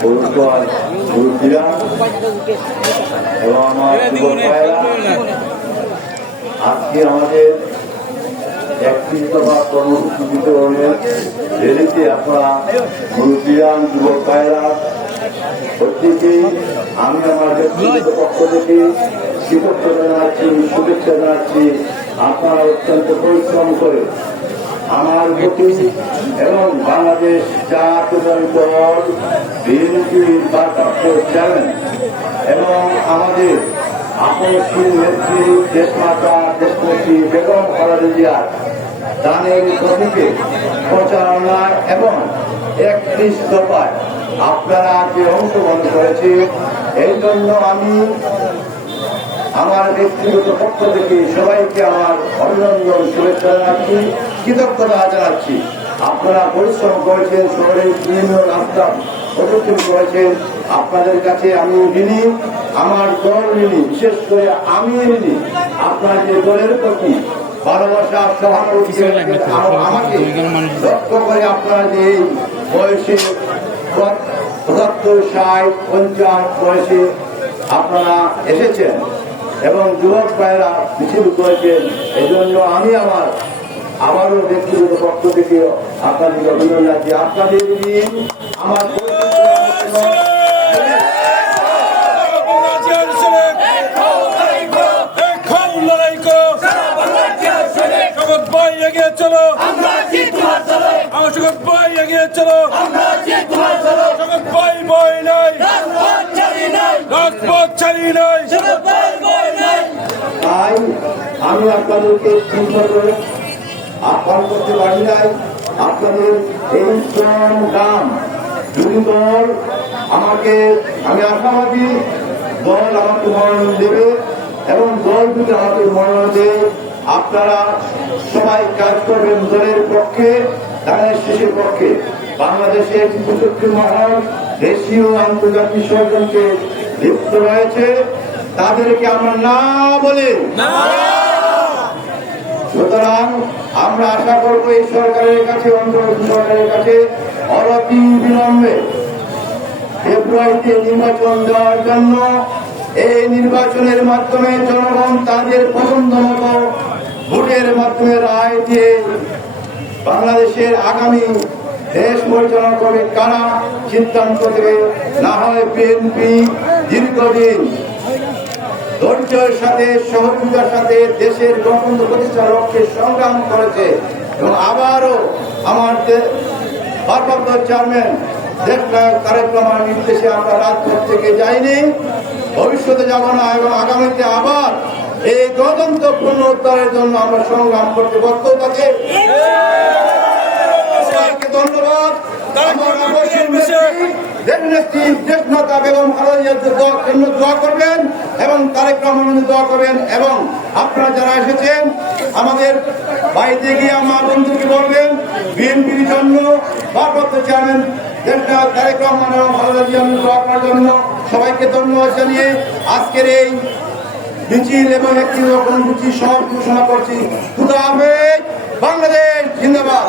পৌরসভার মুরব্বীরা এবং আমার আজকে আমাদের একত্রিশ কর্মসূচি বিতরণের আপনারা যুবক প্রত্যেকেই, আমি আমার ব্যক্তিগত পক্ষ থেকে জানাচ্ছি, শুভেচ্ছা জানাচ্ছি। আপনারা অত্যন্ত পরিশ্রম করে আমার প্রতি এবং বাংলাদেশ জাতীয় দল বিএনপির ভারপ্রাপ্ত চেয়ারম্যান এবং আমাদের আপসীন নেত্রী দেশমাতা দেশনেত্রী বেগম খালেদা দানের প্রতীকে প্রচারণা এবং একত্রিশ দফায় আপনারা যে অংশগ্রহণ করেছে, এই জন্য আমি ব্যক্তিগত পক্ষ থেকে সবাইকে আমার অভিনন্দন শুভেচ্ছা জানাচ্ছি কৃতজ্ঞতা জানাচ্ছি। আপনারা পরিশ্রম করেছেন শহরের বিভিন্ন রাস্তা প্রদক্ষিণ করেছেন। আপনাদের কাছে আমি ঋণী আমার দল ঋণী বিশেষ করে আমি ঋণী। আপনার যে দলের প্রতি ভালোবাসা সহানুভূতি আমাকে লক্ষ্য করে আপনারা যে এই বয়সে পঁচাত্তর ষাট পঞ্চাশ বয়সে আপনারা এসেছেন এবং যুবক ভাইয়েরা মিছিল করেছেন এই জন্য আমি আমার আমারও ব্যক্তিগত পক্ষ থেকে আপনাদেরকে অভিনন্দন জানাচ্ছি। আপনাদের ঋণ আমার চলো আমরা জিতবার চলো। আমার জগৎ ভাই এগিয়ে চলো। আমরা জিতবার চলো জগৎ ভাই বই নাই। রাজপথ ছাড়ি নাই। রাজপথ ছাড়ি নাই। আমি আপনাদেরকে সুন্দর আহ্বান করতে পারি নাই। আপনাদের এই সংগ্রাম দুই দল আমাকে, আমি আশাবাদী, দল আমাকে মনোনয়ন দেবে এবং দল যদি আমাকে মনোনয়ন দেবে। আপনারা সবাই কাজ করবেন দলের পক্ষে, ধানের শেষের পক্ষে। বাংলাদেশে শিশুশক্তি মহল দেশীয় আন্তর্জাতিক ষড়যন্ত্রে লিপ্ত রয়েছে। তাদেরকে আমরা না বলে সুতরাং আমরা আশা করব এই সরকারের কাছে অন্তর্বর্তী সরকারের কাছে অনতি বিলম্বে ফেব্রুয়ারিতে নির্বাচন দেওয়ার জন্য এই নির্বাচনের মাধ্যমে জনগণ তাদের পছন্দ মতো ভোটের মাধ্যমে রায় দিয়ে বাংলাদেশের আগামী দেশ পরিচালনা করবে কারা? সিদ্ধান্ত দেবে না হয় বিএনপি দীর্ঘদিন ধৈর্যের সাথে সহযোগিতার সাথে দেশের গণতন্ত্র প্রতিষ্ঠার লক্ষ্যে সংগ্রাম করেছে। এবং আবারও আমার ভারপ্রাপ্ত চেয়ারম্যান দেশ রহমান নির্দেশে আমরা রাজপথ থেকে যাইনি। ভবিষ্যতে যাব না এবং আগামীতে আবার এই গণতন্ত্র পুনরুদ্ধারের জন্য আমরা সংগ্রাম করতে বদ্ধ থাকে। ধন্যবাদ। এবং তারেক করবেন এবং আপনারা যারা এসেছেন, আমাদের বাড়িতে গিয়ে আমার বন্ধুকে বলবেন, বিএনপির জন্য ভারপ্রাপ্ত চেয়ারম্যান করার জন্য সবাইকে ধন্যবাদ জানিয়ে আজকের এই মিছিল এবং একটি কর্মসূচি সব ঘোষণা করছি। খুদা হাফেজ, বাংলাদেশ জিন্দাবাদ।